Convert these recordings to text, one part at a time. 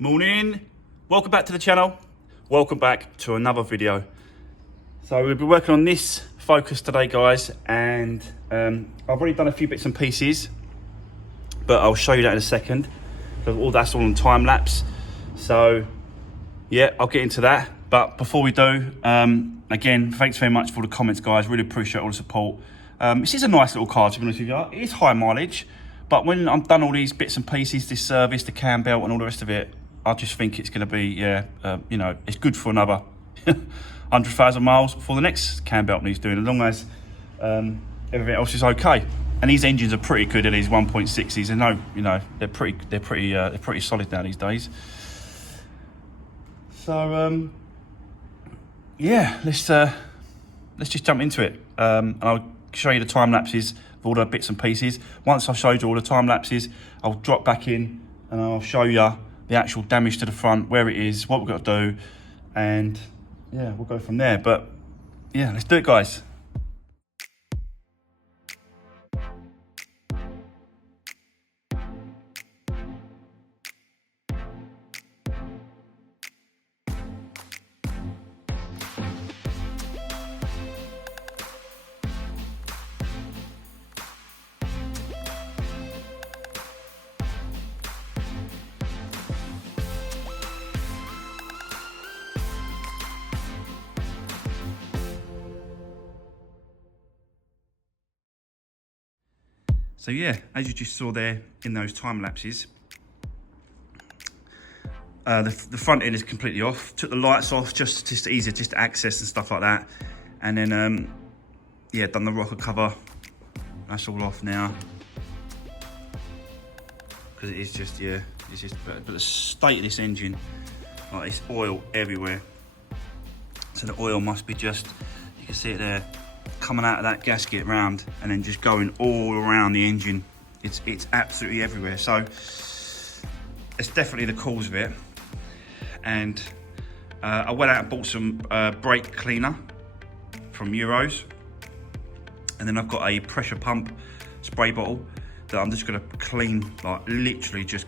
Morning, welcome back to the channel. Welcome back to another video. So we'll be working on this Focus today, guys, and I've already done a few bits and pieces, but I'll show you that in a second. So that's all on time lapse. So yeah, I'll get into that. But before we do, again, thanks very much for all the comments, guys. Really appreciate all the support. This is a nice little car, to be honest with you. It is high mileage, but when I've done all these bits and pieces, this service, the cam belt and all the rest of it, I just think it's going to be, you know, it's good for another 100,000 miles before the next cam belt needs doing, as long as everything else is okay. And these engines are pretty good. These 1.6s, and no, you know, they're pretty solid now these days. So yeah, let's just jump into it. And I'll show you the time lapses of all the bits and pieces. Once I've showed you all the time lapses, I'll drop back in and I'll show you the actual damage to the front, where it is, what we've got to do, and yeah, we'll go from there. But yeah, let's do it, guys. So yeah, as you just saw there in those time lapses, the front end is completely off. Took the lights off, just easier just to access and stuff like that. And then yeah, done the rocker cover. That's all off now, because it is just, yeah, it's just. But the state of this engine, like, it's oil everywhere. So the oil must be just, you can see it there, coming out of that gasket round and then just going all around the engine. It's absolutely everywhere. So it's definitely the cause of it. And I went out and bought some brake cleaner from Euros, and then I've got a pressure pump spray bottle that I'm just going to clean, like literally just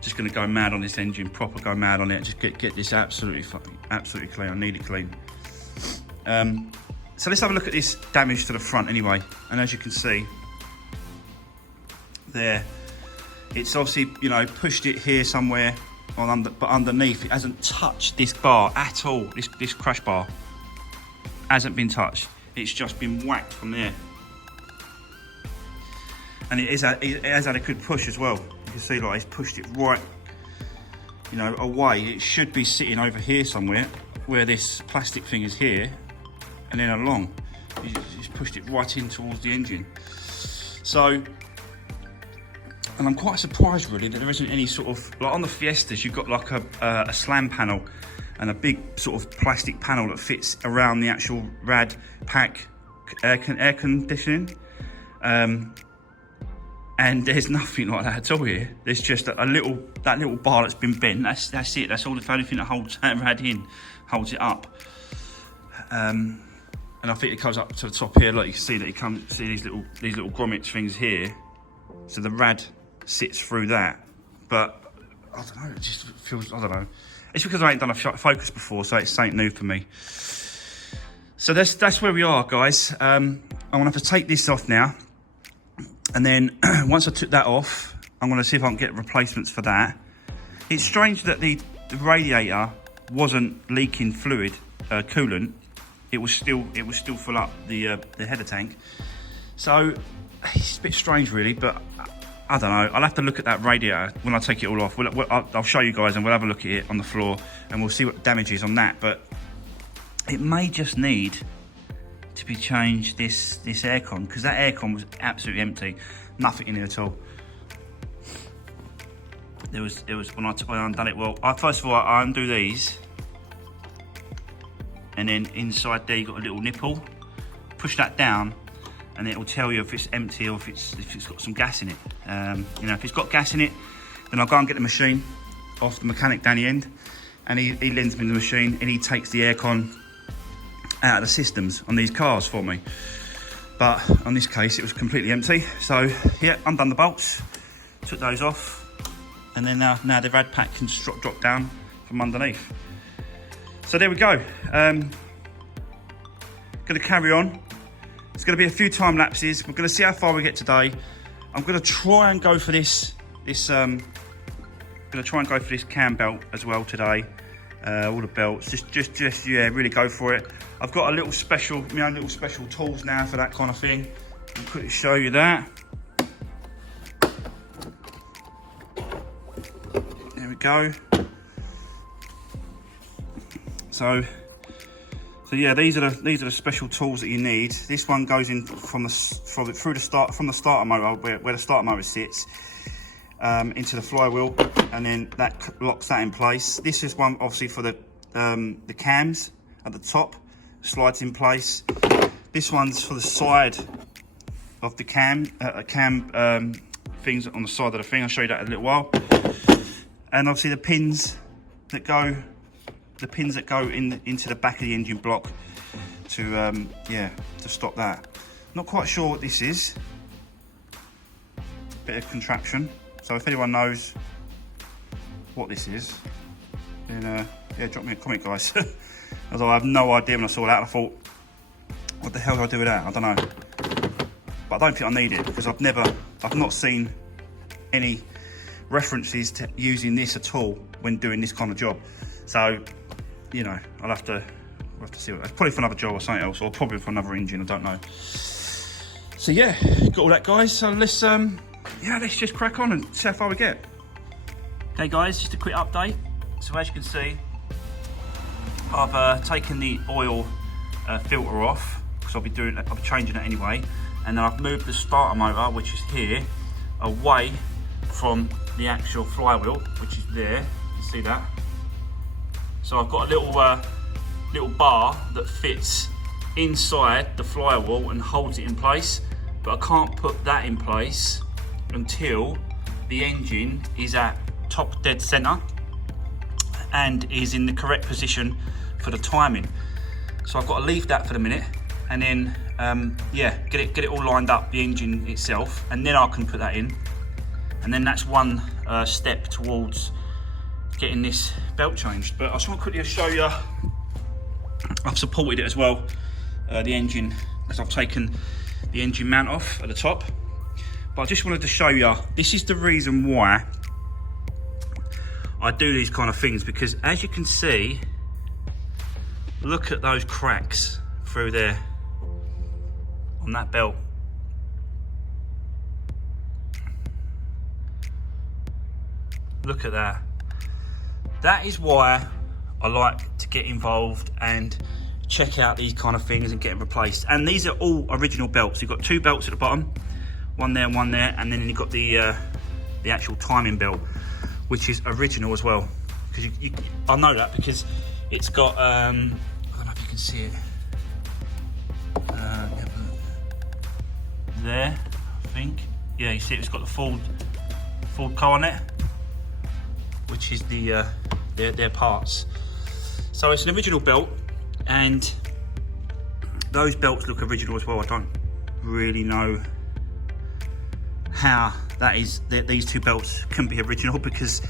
just going to go mad on this engine, proper go mad on it, just get this absolutely clean. I need it clean. So let's have a look at this damage to the front anyway. And as you can see there, it's obviously, you know, pushed it here somewhere on but underneath it hasn't touched this bar at all. This crash bar hasn't been touched. It's just been whacked from there. And it has had a good push as well. You can see, like, it's pushed it right, you know, away. It should be sitting over here somewhere, where this plastic thing is here, and then along. He's pushed it right in towards the engine. So, and I'm quite surprised really that there isn't any sort of, like on the Fiestas, you've got like a slam panel and a big sort of plastic panel that fits around the actual rad pack air conditioning. And there's nothing like that at all here. There's just that little bar that's been bent. That's it. That's all the only thing that holds that rad in, holds it up. And I think it comes up to the top here. Like, you can see that see these little grommets things here. So the rad sits through that. But I don't know. It just feels, I don't know. It's because I ain't done a Focus before, so it's something new for me. So that's where we are, guys. I'm gonna have to take this off now, and then once I took that off, I'm gonna see if I can get replacements for that. It's strange that the radiator wasn't leaking fluid, coolant. It was still full up, the header tank. So it's a bit strange really, but I don't know. I'll have to look at that radiator when I take it all off. I'll show you guys, and we'll have a look at it on the floor, and we'll see what damage is on that. But it may just need to be changed, this aircon, because that aircon was absolutely empty, nothing in it at all. There was when I undone it. Well, first of all, I undo these. And then inside there, you've got a little nipple. Push that down, and it will tell you if it's empty or if it's got some gas in it. You know, if it's got gas in it, then I'll go and get the machine off the mechanic down the end, and he lends me the machine, and he takes the aircon out of the systems on these cars for me. But on this case, it was completely empty. So yeah, undone the bolts, took those off, and then now the rad pack can just drop down from underneath. So there we go. Going to carry on. It's going to be a few time lapses. We're going to see how far we get today. I'm going to try and go for this cam belt as well today. All the belts, just yeah, really go for it. I've got a little special, my own little special tools now for that kind of thing. I'll quickly show you that. There we go. So yeah, these are the special tools that you need. This one goes in from the starter motor, where the starter motor sits, into the flywheel, and then that locks that in place. This is one obviously for the cams at the top, slides in place. This one's for the side of the cam things on the side of the thing. I'll show you that in a little while. And obviously the pins that go into the back of the engine block to stop that. Not quite sure what this is. Bit of contraption. So if anyone knows what this is, then yeah, drop me a comment, guys. Although I have no idea when I saw that. I thought, what the hell do I do with that? I don't know. But I don't think I need it because I've not seen any references to using this at all when doing this kind of job. So, you know, we'll have to see what. Probably for another job or something else, or probably for another engine. I don't know. So yeah, got all that, guys. So let's just crack on and see how far we get. Okay, guys, just a quick update. So as you can see, I've taken the oil filter off because I'll be changing it anyway, and then I've moved the starter motor, which is here, away from the actual flywheel, which is there. You can see that. So I've got a little bar that fits inside the flywheel and holds it in place, but I can't put that in place until the engine is at top dead center and is in the correct position for the timing. So I've got to leave that for the minute, and then yeah, get it all lined up, the engine itself, and then I can put that in. And then that's one step towards getting this belt changed. But I just want to quickly show you, I've supported it as well, the engine, because I've taken the engine mount off at the top. But I just wanted to show you, this is the reason why I do these kind of things, because as you can see, look at those cracks through there on that belt. Look at that. That is why I like to get involved and check out these kind of things and get them replaced. And these are all original belts. You've got two belts at the bottom, one there and one there, and then you've got the actual timing belt, which is original as well. Because I know that because it's got I don't know if you can see it. There, I think. Yeah, you see it's got the Ford Coronet, which is their parts. So it's an original belt, and those belts look original as well. I don't really know how these two belts can be original, because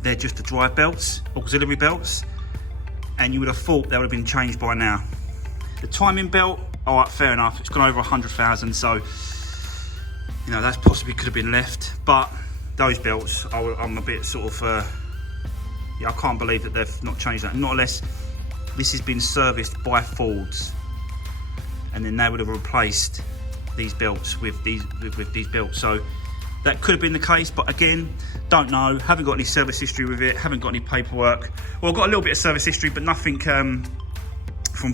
they're just the drive belts, auxiliary belts, and you would have thought they would have been changed by now. The timing belt, all right, fair enough, it's gone over 100,000, so you know that's possibly could have been left. But those belts, I'm a bit sort of yeah, I can't believe that they've not changed that, not unless this has been serviced by Fords, and then they would have replaced these belts with these belts. So that could have been the case, but again, don't know, haven't got any service history with it, haven't got any paperwork. Well, I've got a little bit of service history, but nothing from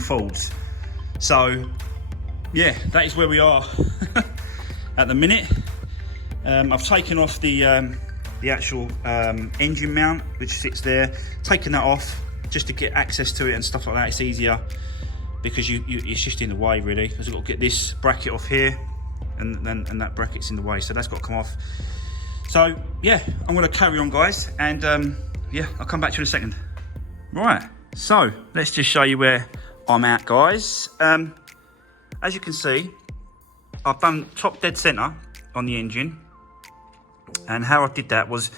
Fords. So yeah, that is where we are at the minute. I've taken off the actual engine mount, which sits there, taken that off just to get access to it and stuff like that. It's easier because it's just in the way really, because we've got to get this bracket off here, and that bracket's in the way, so that's got to come off. So yeah, I'm going to carry on, guys, and yeah, I'll come back to you in a second. Right, so let's just show you where I'm at, guys. As you can see, I've done top dead center on the engine, and how I did that was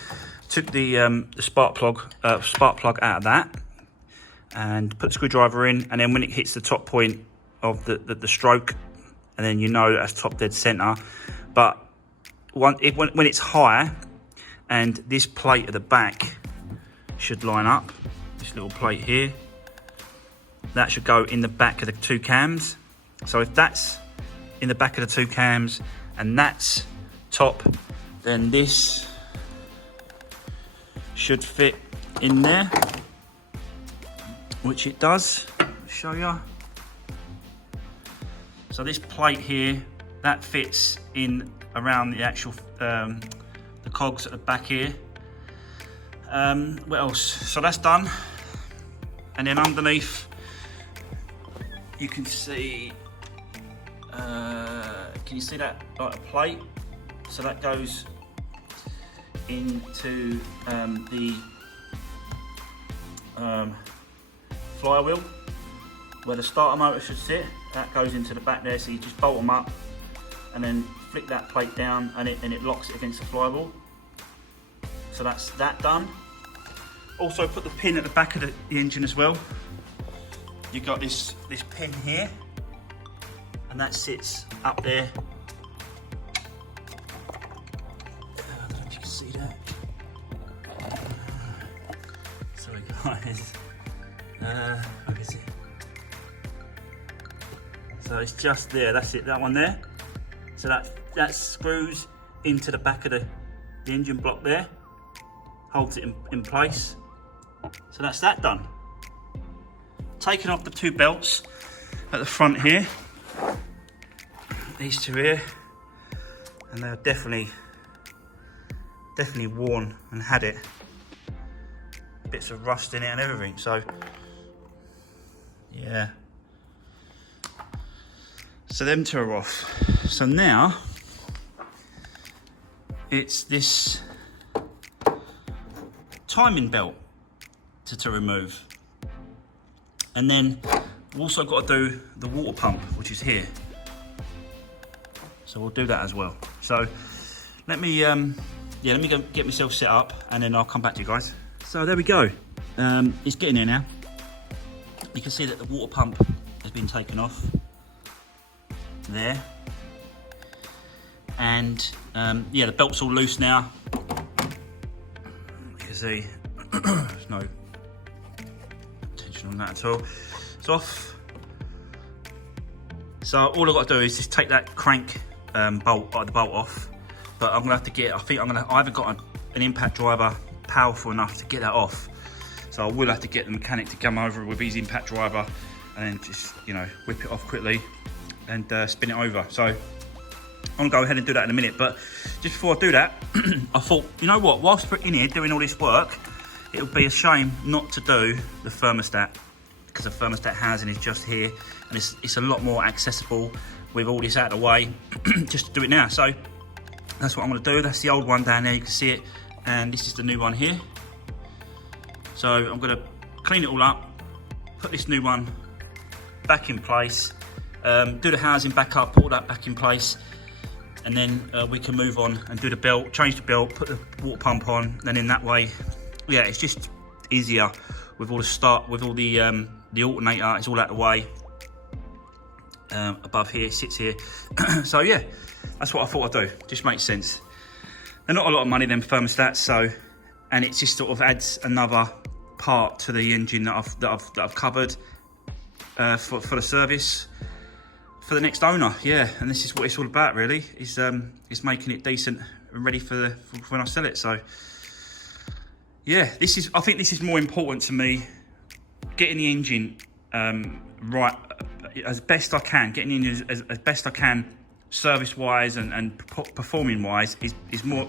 took the spark plug out of that and put the screwdriver in, and then when it hits the top point of the stroke, and then you know that's top dead center. But when it's high, and this plate at the back should line up, this little plate here, that should go in the back of the two cams. So if that's in the back of the two cams and that's top, then this should fit in there, which it does. I'll show you. So this plate here, that fits in around the actual the cogs at the back here. What else? So that's done, and then underneath you can see. Can you see that, like a plate? So that goes into the flywheel where the starter motor should sit. That goes into the back there, so you just bolt them up and then flick that plate down, and it locks it against the flywheel. So that's that done. Also put the pin at the back of the engine as well. You've got this pin here, and that sits up there. I don't know if you can see that. Sorry guys. I can see. So it's just there, that's it, that one there. So that screws into the back of the engine block there, holds it in place. So that's that done. Taking off the two belts at the front here, these two here, and they're definitely worn and had it. Bits of rust in it and everything, so yeah. So them two are off. So now it's this timing belt to remove. And then we've also got to do the water pump, which is here. So we'll do that as well. So let me go get myself set up, and then I'll come back to you guys. So there we go. It's getting there now. You can see that the water pump has been taken off there, and yeah, the belt's all loose now. You can see there's no tension on that at all. It's off. So all I've got to do is just take that crank the bolt off, but I'm gonna have to get, I haven't got an impact driver powerful enough to get that off, so I will have to get the mechanic to come over with his impact driver and then just, you know, whip it off quickly and spin it over. So I'm gonna go ahead and do that in a minute, but just before I do that, I thought, you know what, whilst we're in here doing all this work, it would be a shame not to do the thermostat, because the thermostat housing is just here, and it's a lot more accessible with all this out of the way, just to do it now. So that's what I'm gonna do. That's the old one down there, you can see it, and this is the new one here. So I'm gonna clean it all up, put this new one back in place, do the housing back up, put all that back in place, and then we can move on and do the belt, change the belt, put the water pump on, and in that way, yeah, it's just easier with all the alternator, it's all out of the way. Above here, sits here. So yeah, that's what I thought I'd do. Just makes sense. They're not a lot of money, them thermostats, so, and it just sort of adds another part to the engine that I've covered for the service for the next owner. Yeah, and this is what it's all about, really. Is making it decent and ready for when I sell it. So yeah, I think this is more important to me, getting the engine right as best I can, getting the engine as best I can, service wise and performing wise, is more,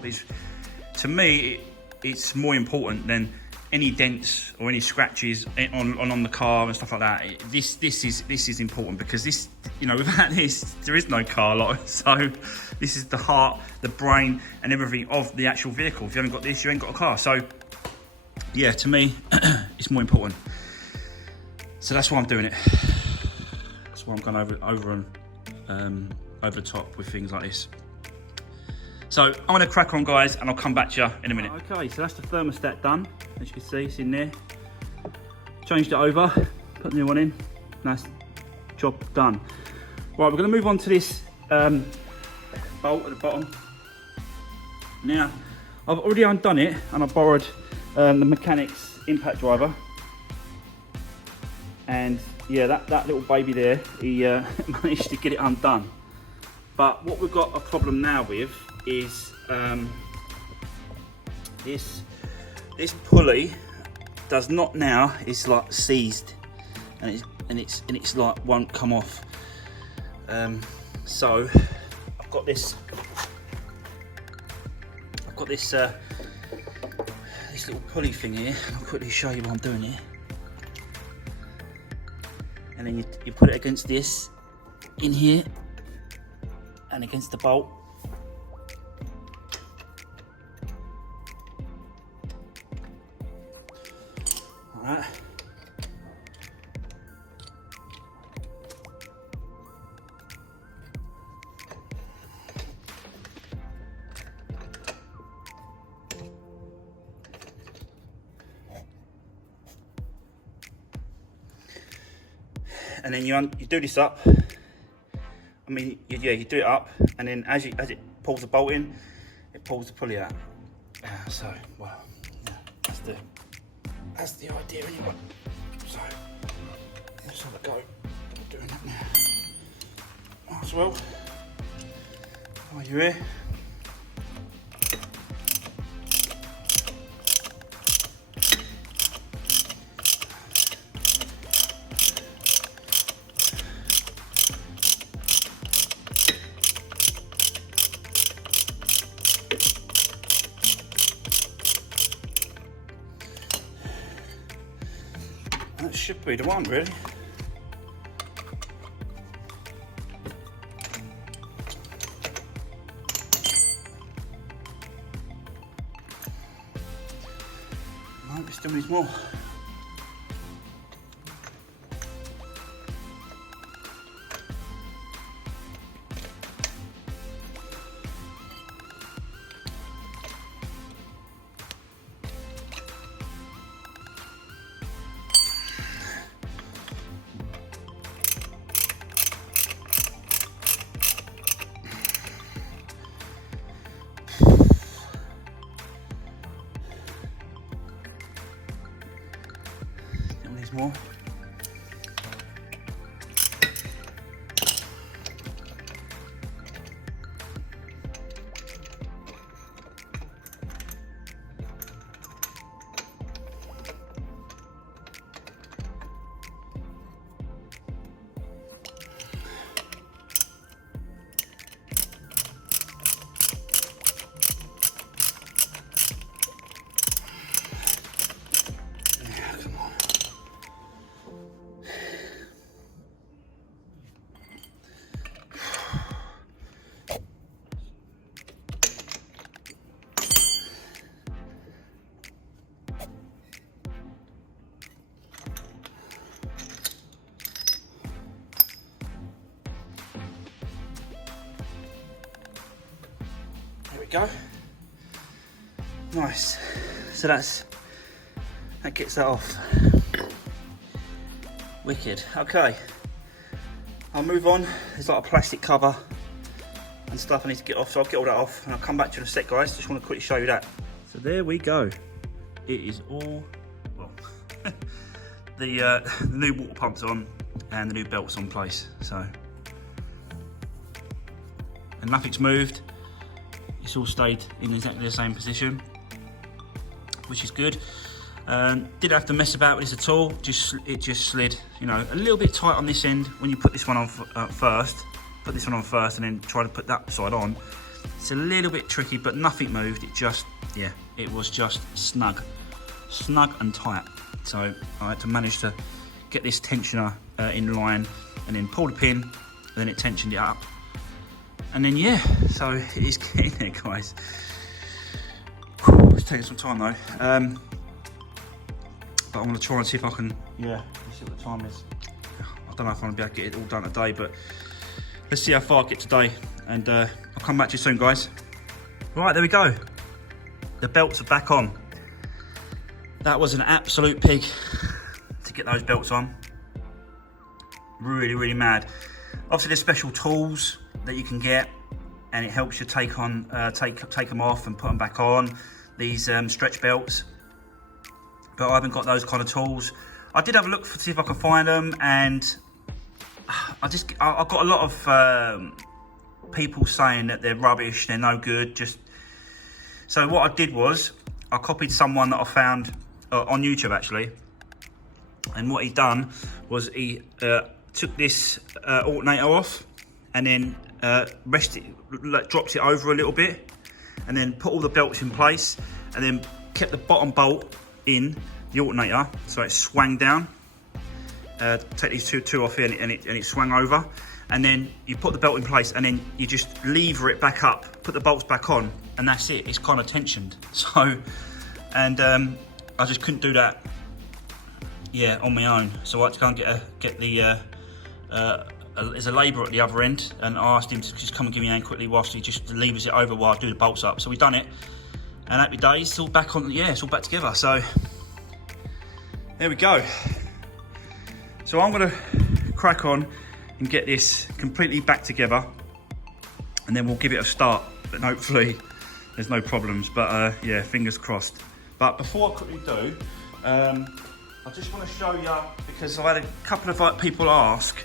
to me, it's more important than any dents or any scratches on the car and stuff like that. This is important, because this, you know, without this there is no car lot. So this is the heart, the brain and everything of the actual vehicle. If you haven't got this, you ain't got a car. So yeah, to me it's more important. So that's why I'm doing it. That's why I'm going over the top with things like this. So I'm gonna crack on, guys, and I'll come back to you in a minute. Okay, so that's the thermostat done. As you can see, it's in there. Changed it over, put the new one in. Nice, job done. Right, we're gonna move on to this bolt at the bottom. Now, I've already undone it, and I borrowed the mechanic's impact driver. And yeah, that little baby there, he managed to get it undone. But what we've got a problem now with is this pulley does not now, it's like seized, and it's like won't come off. So I've got this little pulley thing here. I'll quickly show you what I'm doing here. And then you put it against this in here and against the bolt. All right. And then you do this up. I mean, you do it up, and then as it pulls the bolt in, it pulls the pulley out. So, well, yeah, that's the idea anyway. So, let's have a go. I'm doing that now. Might as well. While you're here. That should be the one, really. No, it still needs more. More. Go. Nice. So that gets that off. Wicked. Okay. I'll move on. There's like a plastic cover and stuff I need to get off, so I'll get all that off and I'll come back to you in a sec, guys. Just want to quickly show you that. So there we go. It is all, well, the new water pump's on and the new belt's on place. So, and nothing's moved. It's all stayed in exactly the same position, which is good. Didn't have to mess about with this at all. It just slid, you know, a little bit tight on this end when you put this one on first. Put this one on first and then try to put that side on. It's a little bit tricky, but nothing moved. It just, yeah, it was just snug and tight. So I had to manage to get this tensioner in line and then pull the pin, and then it tensioned it up. And then, yeah, so it is getting there, guys. It's taking some time though. But I'm gonna try and see if I can, yeah, let's see what the time is. I don't know if I'm gonna be able to get it all done today, but let's see how far I get today. And I'll come back to you soon, guys. Right, there we go. The belts are back on. That was an absolute pig to get those belts on. Really, really mad. Obviously, there's special tools that you can get, and it helps you take them off and put them back on. These stretch belts, but I haven't got those kind of tools. I did have a look to see if I could find them, and I got a lot of people saying that they're rubbish, they're no good. So what I did was I copied someone that I found on YouTube actually, and what he done was he took this alternator off and then dropped it over a little bit, and then put all the belts in place, and then kept the bottom bolt in the alternator so it swung down. Take these two off here, and it swung over, and then you put the belt in place, and then you just lever it back up, put the bolts back on, and that's it. It's kind of tensioned. So, and I just couldn't do that, yeah, on my own. So I had to go and get the there's a labourer at the other end, and I asked him to just come and give me a hand quickly whilst he just levers it over while I do the bolts up. So we've done it, and happy days. It's all back on. Yeah, it's all back together. So there we go. So I'm gonna crack on and get this completely back together, and then we'll give it a start, and hopefully there's no problems, but yeah, fingers crossed. But before I quickly do, I just want to show you, because I've had a couple of people ask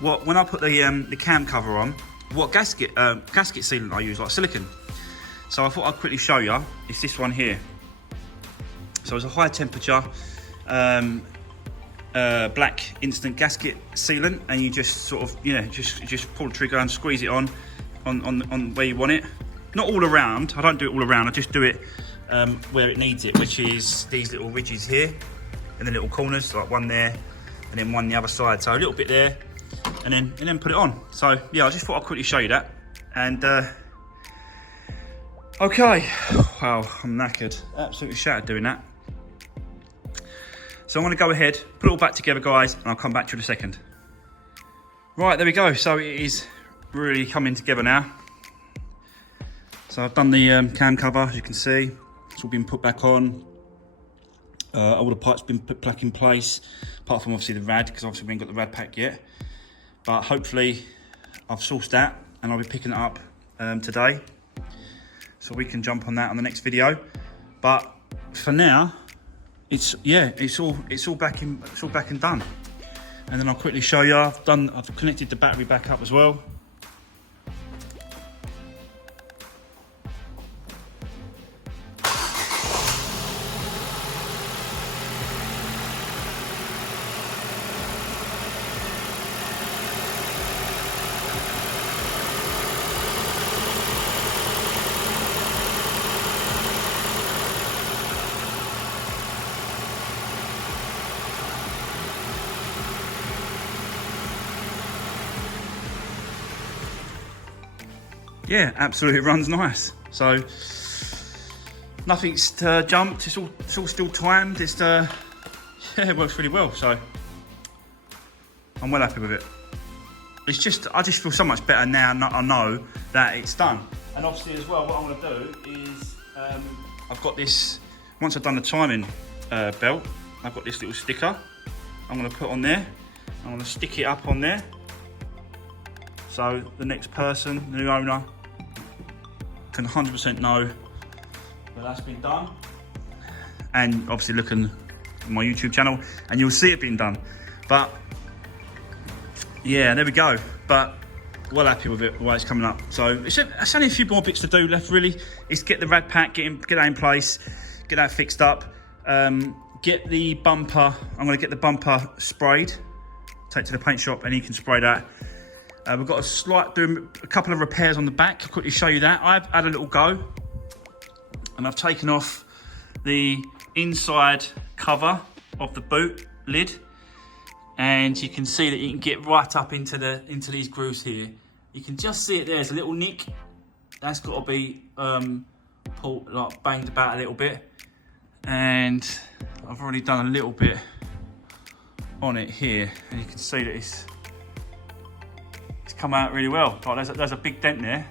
when I put the cam cover on, what gasket sealant I use, like silicone. So I thought I'd quickly show you. It's this one here. So it's a high temperature black instant gasket sealant, and you just sort of, you know, just pull the trigger and squeeze it on where you want it. Not all around. I don't do it all around. I just do it where it needs it, which is these little ridges here, and the little corners, like one there, and then one the other side. So a little bit there, and then put it on. So yeah, I just thought I'd quickly show you that. And okay, wow, I'm knackered, absolutely shattered doing that. So I'm going to go ahead, put it all back together, guys, and I'll come back to you in a second. Right, there we go. So it is really coming together now. So I've done the cam cover, as you can see. It's all been put back on. All the pipes been put back in place, apart from obviously the rad, because obviously we ain't got the rad pack yet. But hopefully I've sourced that, and I'll be picking it up today, so we can jump on that on the next video. But for now, it's all back and done. And then I'll quickly show you. I've connected the battery back up as well. Yeah, absolutely runs nice. So nothing's jumped. It's all still timed. It's yeah, it works really well. So I'm well happy with it. It's just, I just feel so much better now. I know that it's done. And obviously as well, what I'm going to do is I've got this. Once I've done the timing belt, I've got this little sticker I'm going to put on there. I'm going to stick it up on there, so the next person, the new owner, can 100% know that that's been done. And obviously look on my YouTube channel and you'll see it being done. But yeah, there we go. But well happy with it, the way it's coming up. So it's only a few more bits to do left really. Is get the rad pack, get that in place, get that fixed up, get the bumper. I'm going to get the bumper sprayed, take to the paint shop, and he can spray that. We've got do a couple of repairs on the back. I'll quickly show you that. I've had a little go, and I've taken off the inside cover of the boot lid, and you can see that you can get right up into these grooves here. You can just see it there. There's a little nick. That's got to be pulled, like banged about a little bit, and I've already done a little bit on it here, and you can see that it's come out really well. Like there's a big dent there,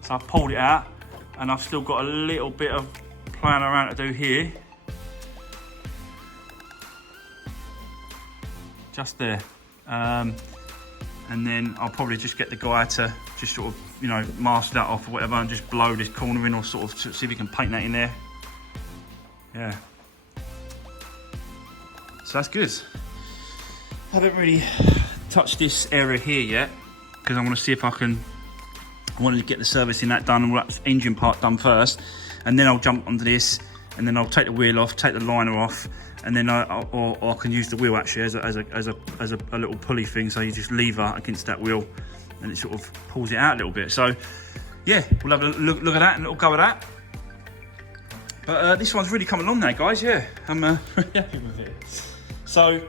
so I've pulled it out, and I've still got a little bit of playing around to do here. Just there. And then I'll probably just get the guy to just sort of, you know, mask that off or whatever and just blow this corner in, or sort of see if we can paint that in there. Yeah. So that's good. I haven't really touched this area here yet because I want to see if I wanted to get the servicing that done and all that engine part done first, and then I'll jump onto this, and then I'll take the wheel off, take the liner off, and then I can use the wheel actually as a little pulley thing. So you just lever against that wheel, and it sort of pulls it out a little bit. So yeah, we'll have a look at that and a little go at that. But this one's really coming along now, guys. Yeah, I'm really happy with it. So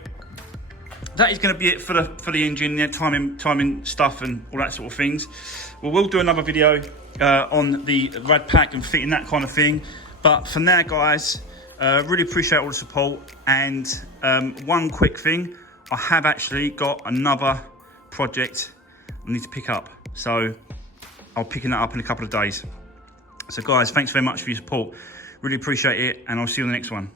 that is going to be it for the engine, the timing stuff and all that sort of things. Well, we'll do another video on the rad pack and fitting that kind of thing. But for now, guys, really appreciate all the support. And one quick thing, I have actually got another project I need to pick up. So I'll be picking that up in a couple of days. So guys, thanks very much for your support. Really appreciate it, and I'll see you on the next one.